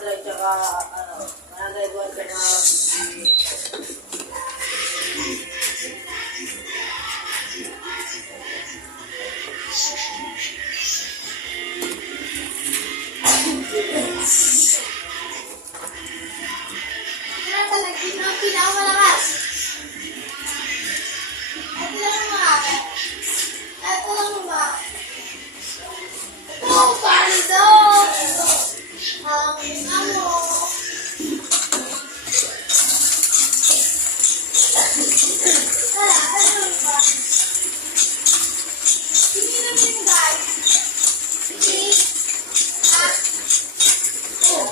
100 tsaka ano, 101 tsaka pinakamalakas. Ito lang marami. Ito lang marami. Oh, parido! Ang ano? Ano ba? Hindi namin guys. Hindi. Oh.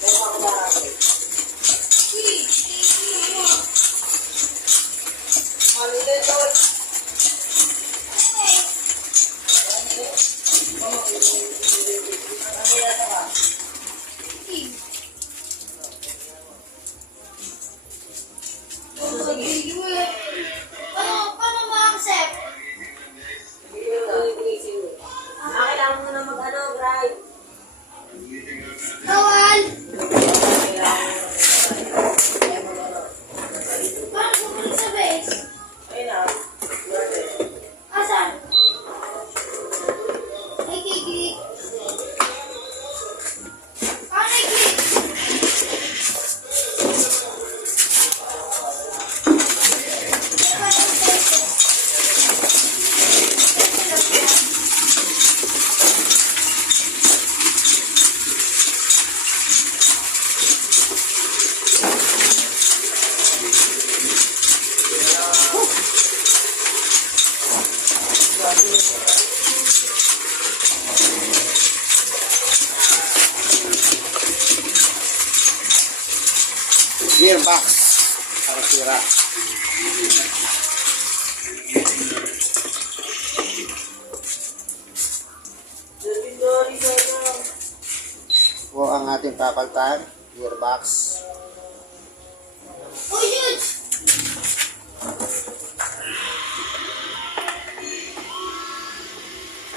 kaya ako marami. Malilit doon. Paano ma-accept? Kailangan mo na mag-ano, grind. Bawal! Kailangan mo mag-ano. Paano pumunta sa base? Ayun na. Asan? Ay, kiklik. Paano i-click? Gearbox. Para sira. Po ang ating papaltan. Gearbox. Oh, yun!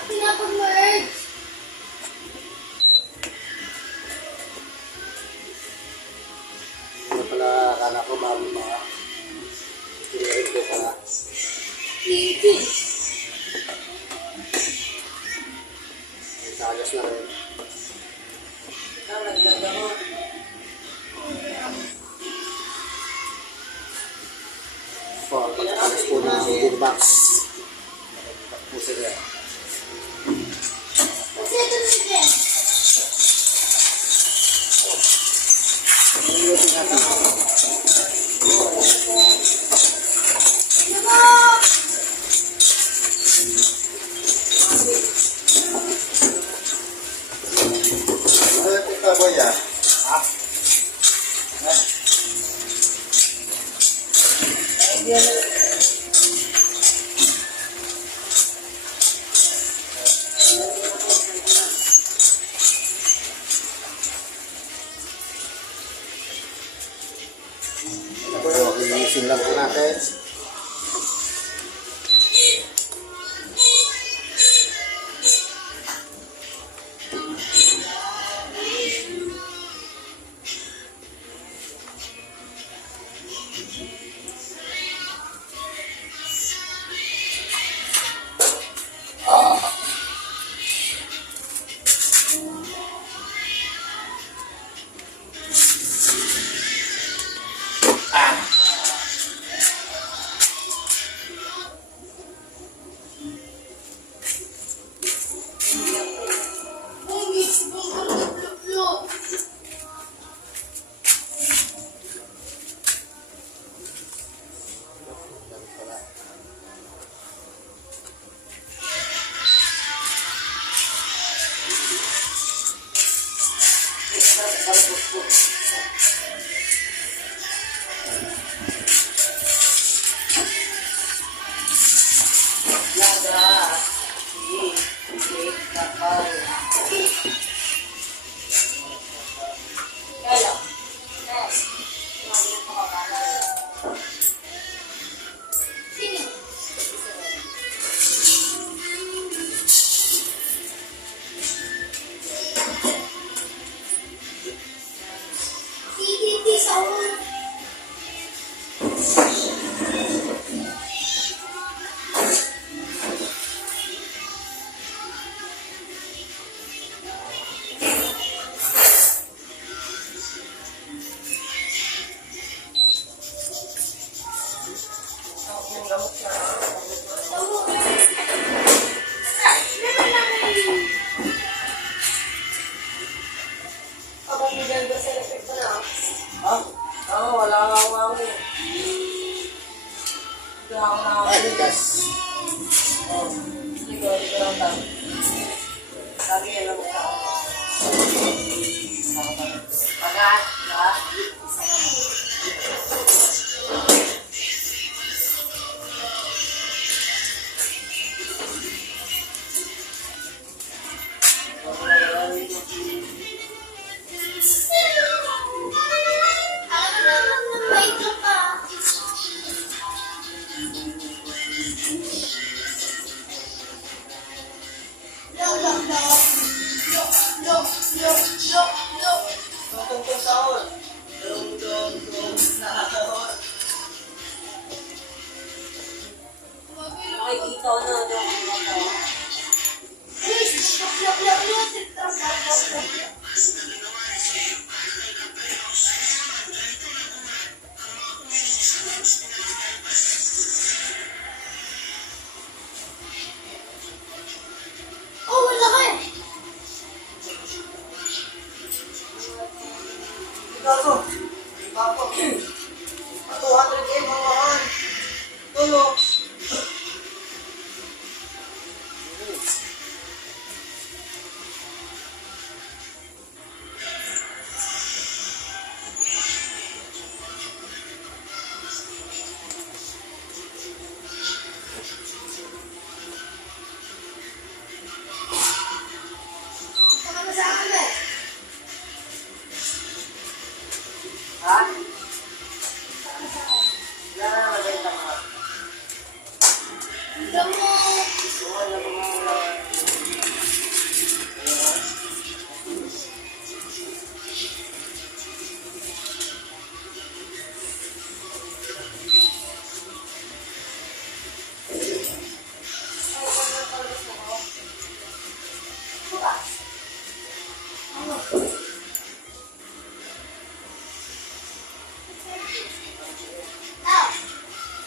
Pinapag-merge. Ano pala akala ko bago pa. Kinain ko pala. Kiklik. May sagas na rin. Po, pagkakas po ng gearbox. Po sila. Kasi ito na siya. Diba? Ano yung tika boy ah? Ha? So, ilinisin lang po natin. Ay, gusto ko mag-upload. Sino? Lagi alam mo sa ako. Pagat, ha? Alam mo naman na may ka pa. Look. Tungtong sahur. Tungtong sahur. Makikita ko na ano ang mata. Oh, wala ka eh. Gago. Gago. 200 mga tulog. Saka na sa akin eh. Ha? Wala na naman benta mga. Damo. Wala na mga. Bukas. Ano?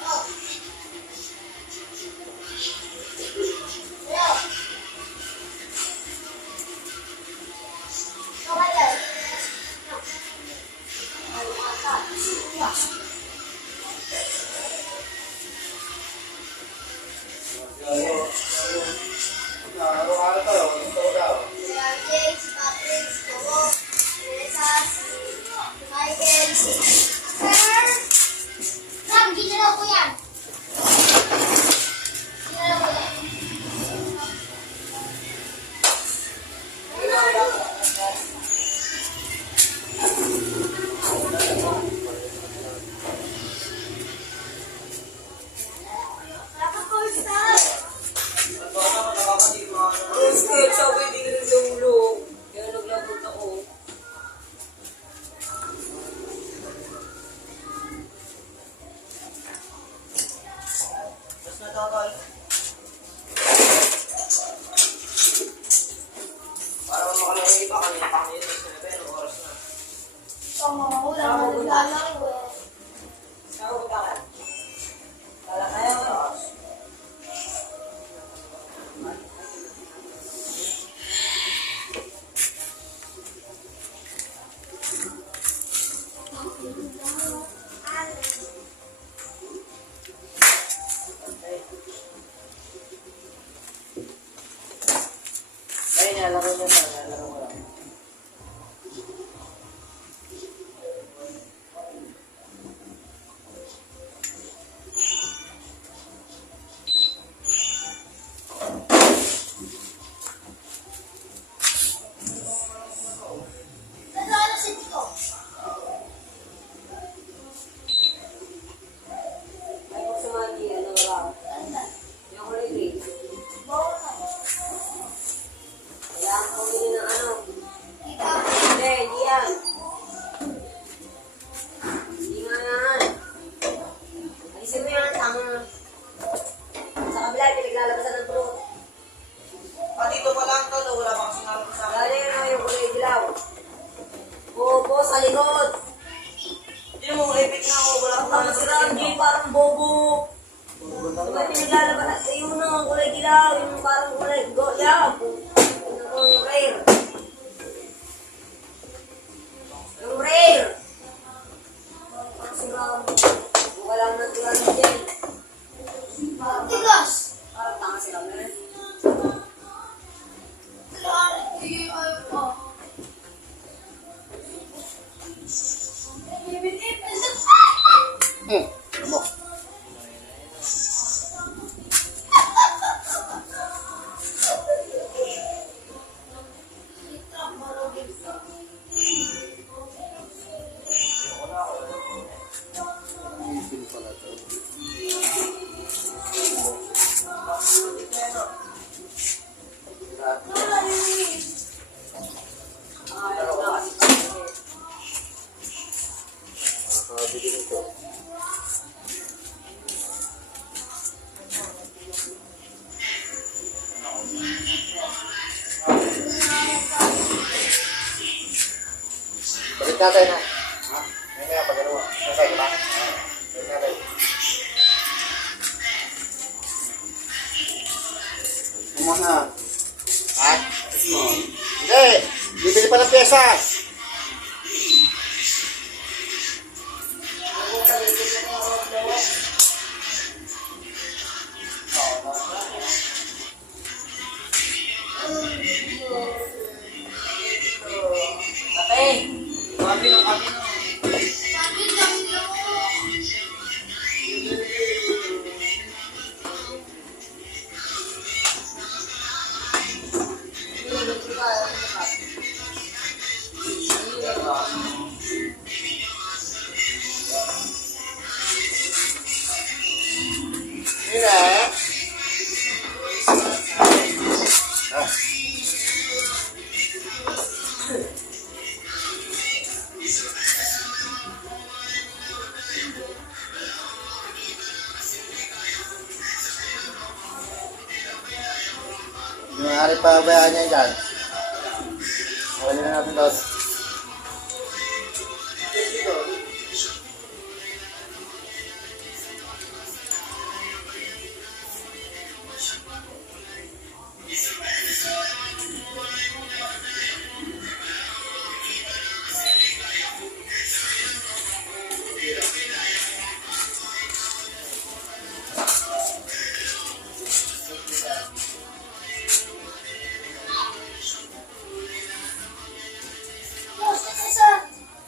Oh. Yo. Kawalan. Ay, mata. Araw-araw tayo, ito daw. James, Patrick, Coco, Teresa, Michael, Sir. Sam, ginalaw ko yan. Ginalaw ko yan. Dapat ko start. Skate, sabi din yung dulo. Kaya naglabot ako. Mas natakal. Para makalagay iba kanina kanina. Pero oras na. Wala na naglalaro eh. Saan ko bakit? Kala kaya mo oras. Ay, nalaro niya na. Nalaro ko lang. Naglalaro si Tito. Ay, kung sumali, ano lang. Ganda. Yung kulay green. Bawal na. Kailangan ko bilhin ng ano. natin ha. Mamaya pag ano, nasay diba? Balik natin. Muna. Ha? Hindi. Bibili pa ng pyesa. Kape. Kape no, kape no. Sabi lang yun. Yun na. Hindi maaari pa bayaan niya dyan. Wala na natin doon.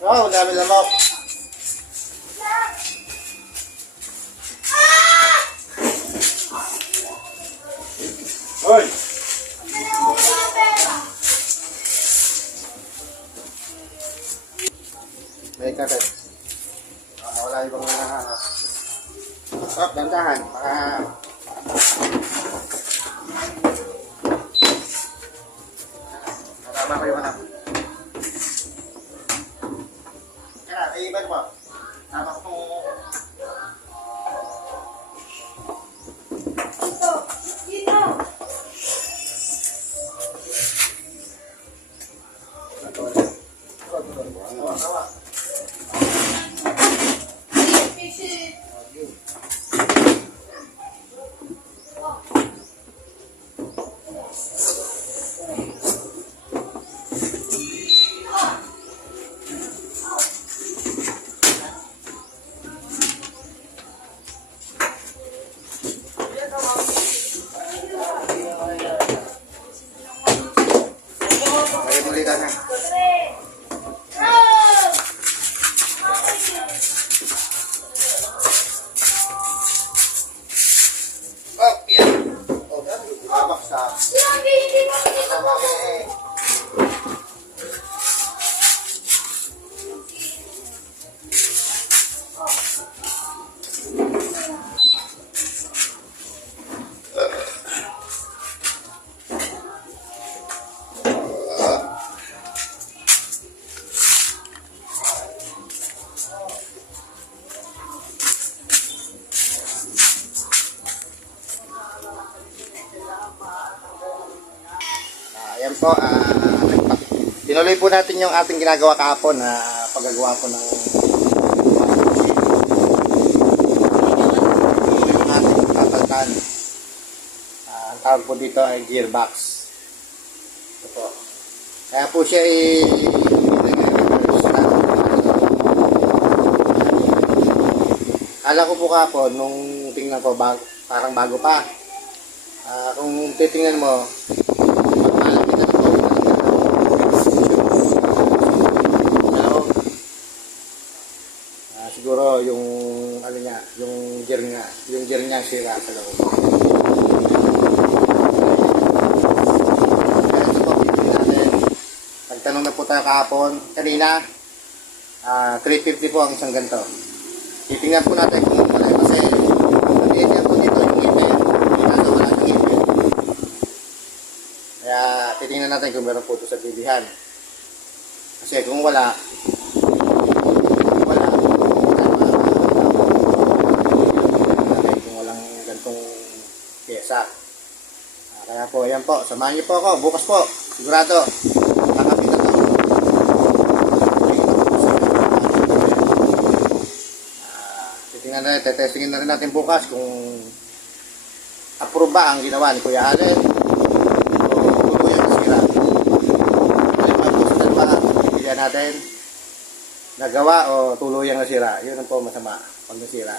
Oh, ang dami lamok. Hoy! Balik natin. Wala ibang nakahanap. Stop, dandahan. Baka... Tama ko yung anak. Kaya, iban mo. Tama ko itong... Ay, muli ka na. Oh, yan. Oh, habak sa... Tama eh. Ayan po, tinuloy po natin yung ating ginagawa kahapon na paggagawa po ng yung ating tataltan. Ang tawag po dito ay gearbox. Ito po. Kaya po siya kala ko po kahapon nung tingnan ko parang bago pa. Kung titingnan mo, siguro yung ano niya, yung gear niya sira sa loob. Kaya ito po pipili natin. Nagtanong na po tayo kahapon, kanina 350 po ang isang ganito. Titingnan po natin kung wala kasi maliit yan po dito yung ipin. Kaso wala yung ipin. Kaya titingnan natin kung meron po ito sa bilihan. Kasi kung wala, pyesa. Kaya po, ayan po, samahan niyo po ako, bukas po, sigurado, kakapit na to. tingnan na, tetestingin na rin natin bukas kung approve ba ang ginawa ni Kuya Allen o tuluyang nasira. Ano yung mga gusto ba pilihan natin? Nagawa o tuluyang nasira? Yun ang po masama pag nasira.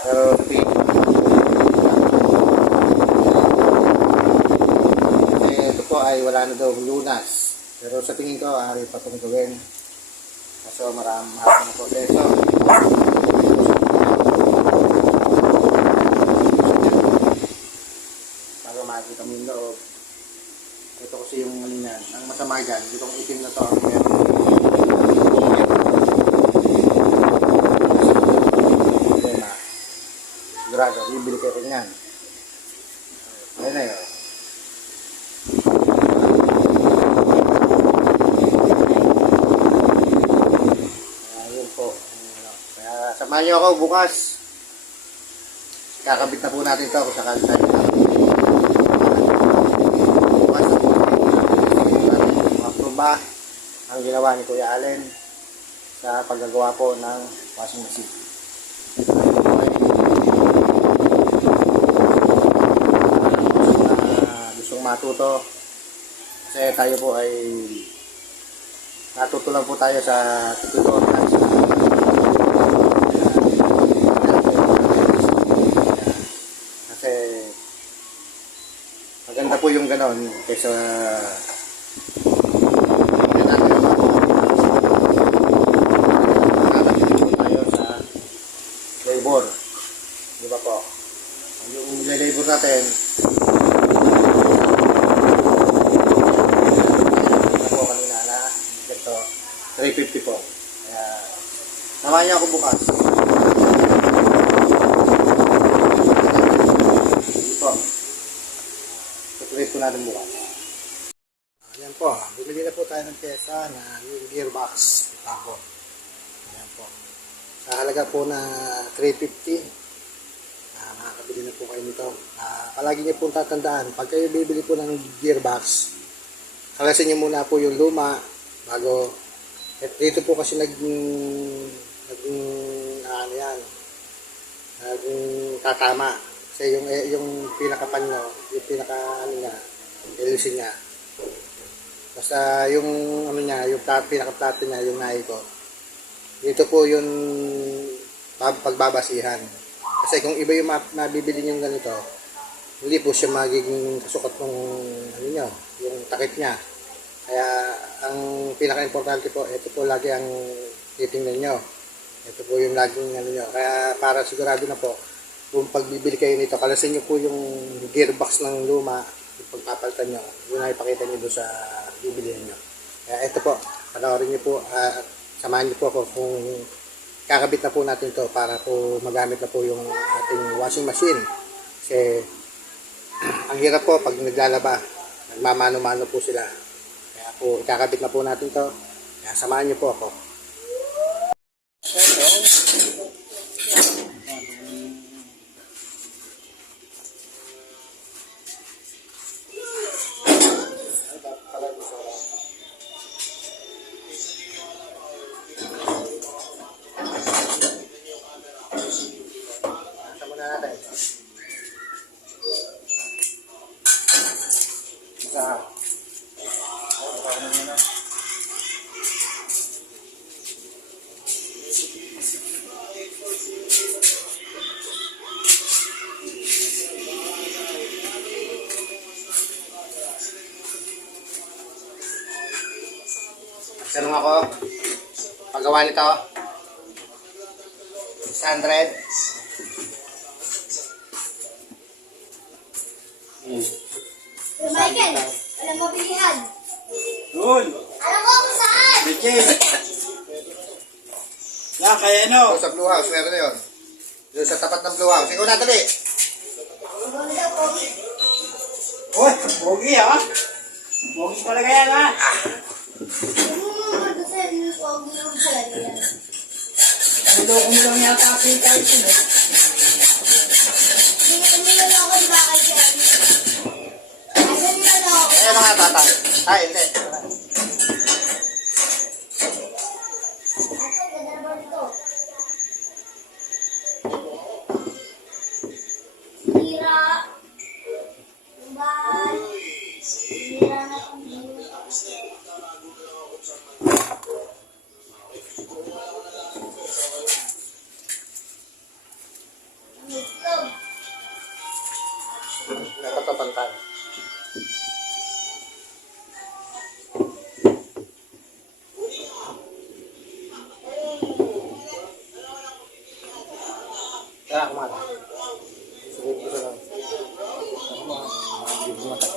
Pero sa tingin ko, ito po ay wala na daw lunas. Pero sa tingin ko, ari pa itong gawin. Kaso maraming na po. So, para makikita mo yung loob. Ito kasi yung ano yan. Ang masama dyan, itong itim na to ang meron. Problema. Sigurado, bibili kayo rin yan. Ayan na yun. Ayun po. Kaya samahan niyo ako bukas. Kakabit na po natin ito kung sakali tayo. Bukas na po. Approve ba ang ginawa ni Kuya Allen sa paggagawa po ng washing machine. Gustong matuto kasi tayo po ay natuto lang po tayo sa tutorial kasi maganda po yung ganon kaysa hindi natin nakakabili po tayo sa labor, di ba po? Yung labor natin po kanina na ganito 350 po. Kaya naman niya ako bukas. Hindi po. Tutuloy po natin bukas. Ayan po. Bumili na po tayo ng pyesa na yung gearbox. Tako. Ayan po. Sa halaga po na 350. Makakabili na po kayo nito. Palagi niyo po tatandaan. Pag kayo bibili po ng gearbox, kalasin niyo muna po yung luma bago. At dito po kasi tatama. Kasi yung pinakapan nyo, yung pinaka niya, illusin niya. Basta yung yung pinaka-plato niya, yung naiko. Dito po yung pagbabasihan. Kasi kung iba yung mabibili nyo ganito, hindi po siya magiging kasukat ng yung takip niya. Kaya ang pinaka-importante po, ito po lagi ang titingnan nyo. Ito po yung laging nyo. Kaya para sigurado na po, kung pagbibili kayo nito, kalasin nyo po yung gearbox ng luma, yung pagpapalitan nyo, yun ay ipakita nyo doon sa bibilihan nyo. Kaya ito po, panoorin nyo po, samahan nyo po ako kung kakabit na po natin to para po magamit na po yung ating washing machine. Kasi ang hirap po pag naglalaba, nagmamano-mano po sila. Kaya po, kakabit na po natin to. Kaya samahan nyo po ako. Tanong ako, paggawa nito, 600. Michael, alam mo bilihan? Doon! Alam ko kung saan! Michel! Yan, kaya ano? Sa Blue House, meron na yun. Doon sa tapat ng Blue House. Ikaw na, dali. Ganda po. Uy, pogi ha? Pogi talaga yan ha? Naloko mo lang yata kasi tayo ito eh. Ano nga, tata? Ay, hindi. Tara, kumata. Sige, gusto lang. Ako mga kumata.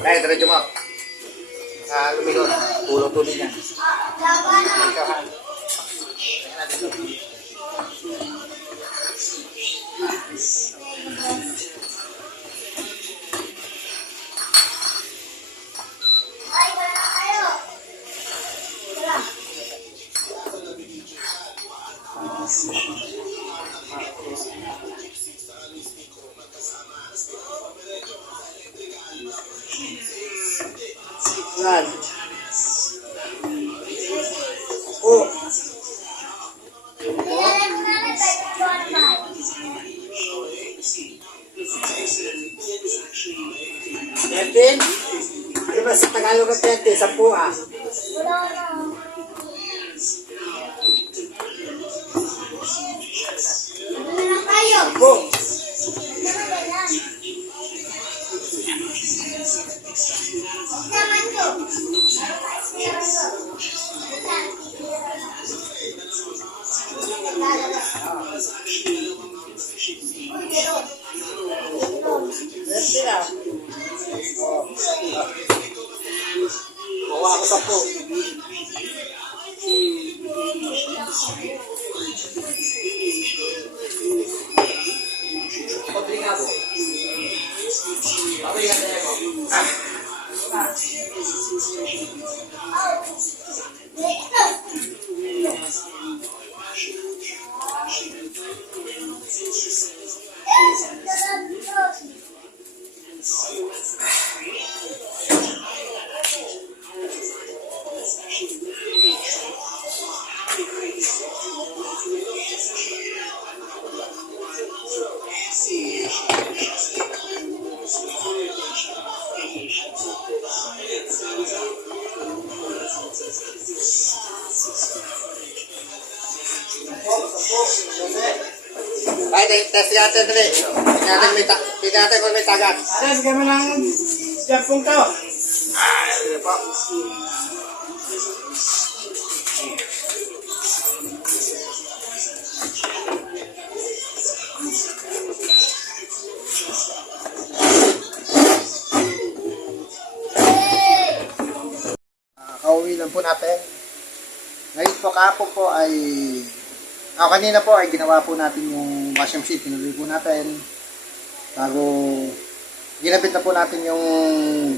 Dahil, diretso mo. Lumigot. Tulong tubig yan. Ikaw, ha? Yan. Oh. 13? Ano ba sa Tagalog at 30? 10 ah. Wala na. Ano na lang tayo? 10. Ano na ganyan? Huwag naman to. Naman to. Uy, pero. 20 na. Kuha ako 10. Obrigado. Obrigado, Ego. Ay, test natin dali. Tingnan natin kung may tagat. Ano, bigyan mo ng 10 to. Sige po. Kauwi lang po natin. Ngayon po kahapon po ay kanina po ay ginawa po natin yung washing machine, pinuloy po natin. Bago ginabit na po natin yung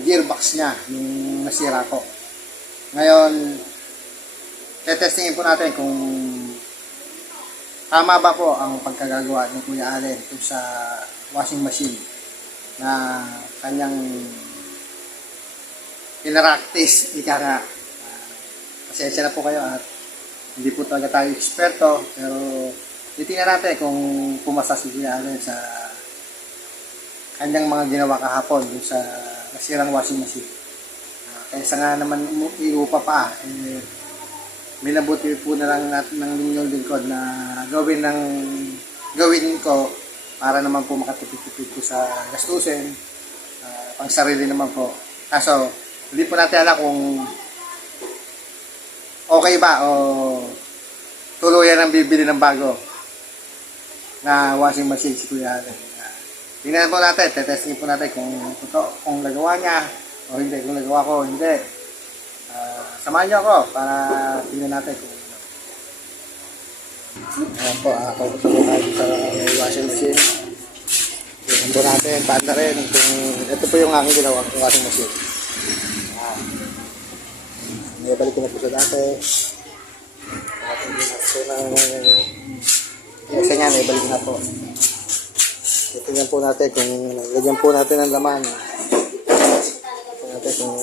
gearbox niya, yung nasira po. Ngayon, tetestingin po natin kung tama ba po ang pagkagagawa ng Kuya Allen kung sa washing machine na kanyang pinaraktis, ika nga. Pasensya na po kayo at hindi po talaga tayo eksperto, pero titingnan natin kung pumasa si Kuya Allen sa kanyang mga ginawa kahapon dun sa nasirang washing machine. Kaysa nga naman iupa pa, may nabuti po na lang natin ng linyong lingkod na gawin ko para naman po makatipid-tipid po sa gastusin, pang sarili naman po. Kaso, hindi po natin alam kung okay ba o tuluyan ang bibili ng bago na washing machine si Kuya Allen. Tingnan po natin, tetestingin po natin kung kung nagawa niya o hindi, kung nagawa ko o hindi. Samahan niyo ako para tingnan natin kung ano. Ayan po, kaukusan po tayo sa washing machine. Tingnan po natin, paanda rin kung ito po yung aking ginawa ng washing machine. Ibalik ko na po sa dati. Ating ginagawa po ng isa niya, ibalik na po. Tingnan po natin kung lagyan po natin ng laman. Tingnan natin kung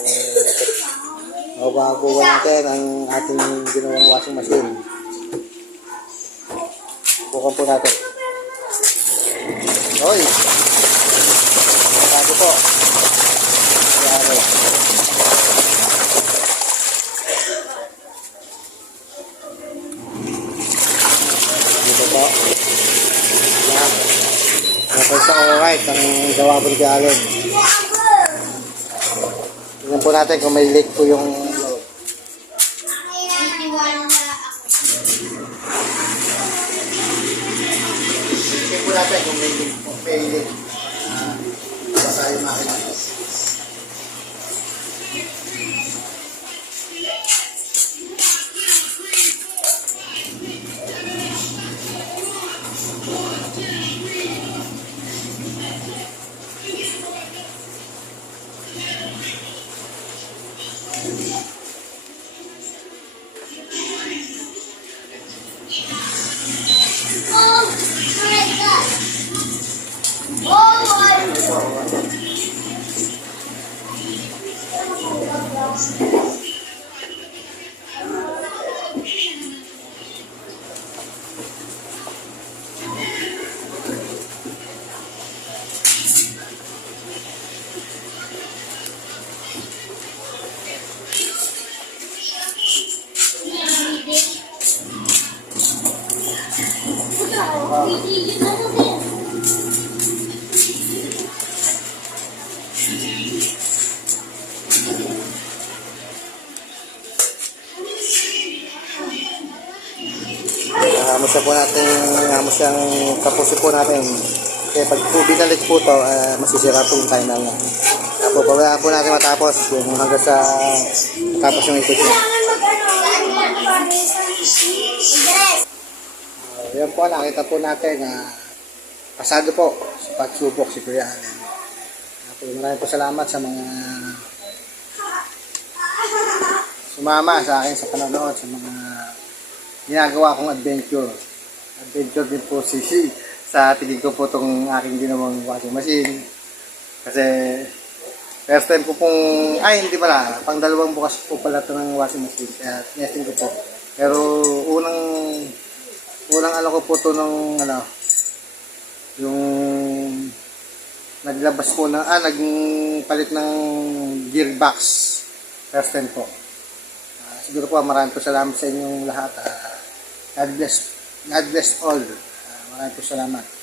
mababago natin ang ating ginawang washing machine. Bukan po natin. Hoy! Bago po. Ayan. Dito po. Ayan. Tapos sa alright, ang gawa po ni Allen. Tingnan po natin kung may leak po yung loob. Tingnan po natin kung may leak po. May leak. Basta yung makina. Hamos na po natin, hamos yung kapuso po natin. Kaya pag po binalik po ito, masisira po yung final na. Kaya po, pabayaan po natin matapos yung hanggang sa matapos yung ikot niya. Yan po, nakita po natin na pasado po sa pagsubok si Kuya Allen. Maraming po salamat sa mga sumama sa akin sa panonood, sa mga ginagawa kong adventure. Adventure din po sa tingin ko po itong aking ginawang washing machine. Kasi first time ko pong, hindi pala, pang dalawang bukas po pala ito ng washing machine. Kaya nesting ko po. Pero unang ano ko po ito nung yung naglabas po ng, nagpalit ng gearbox. First time po. Siguro po maraming po salamat sa inyong lahat. God bless all. Maraming po salamat.